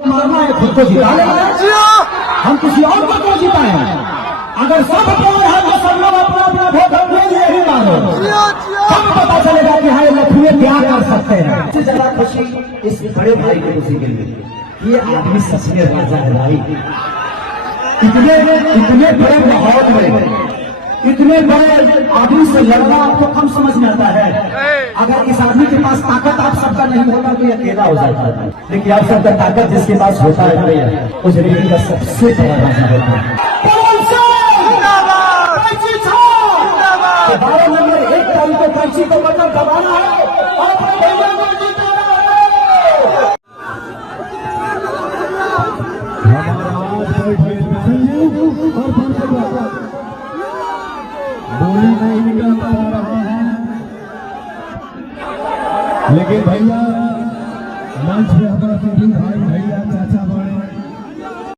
मारना है खुद को जिता लेना है, हम किसी और को क्यों जिताएं? अगर सब प्यार है तो सब लोग अपना अपना वोट अपने लिए ही मारो, तब पता चलेगा कि हाँ लखनऊ क्या कर सकते हैं। सबसे ज्यादा खुशी इस बड़े भाई की खुशी के लिए, ये आदमी सच में राजा है भाई। इतने बड़े माहौल में इतने बड़े आदमी से लड़ना आपको कम समझ में आता है। अगर इस आदमी के पास ताकत आप सबका नहीं होता तो ये अकेला हो जाता है, लेकिन आप सबका ताकत जिसके पास होता है भैया उस व्यक्ति का सबसे बड़ा राजा होता है। 12 नंबर 1 तारीख को पर्ची को मतलब दबाना है और अपने भैया को जिताना है। बोली नहीं निकल पा रहा है, लेकिन भैया मंच पे हमारा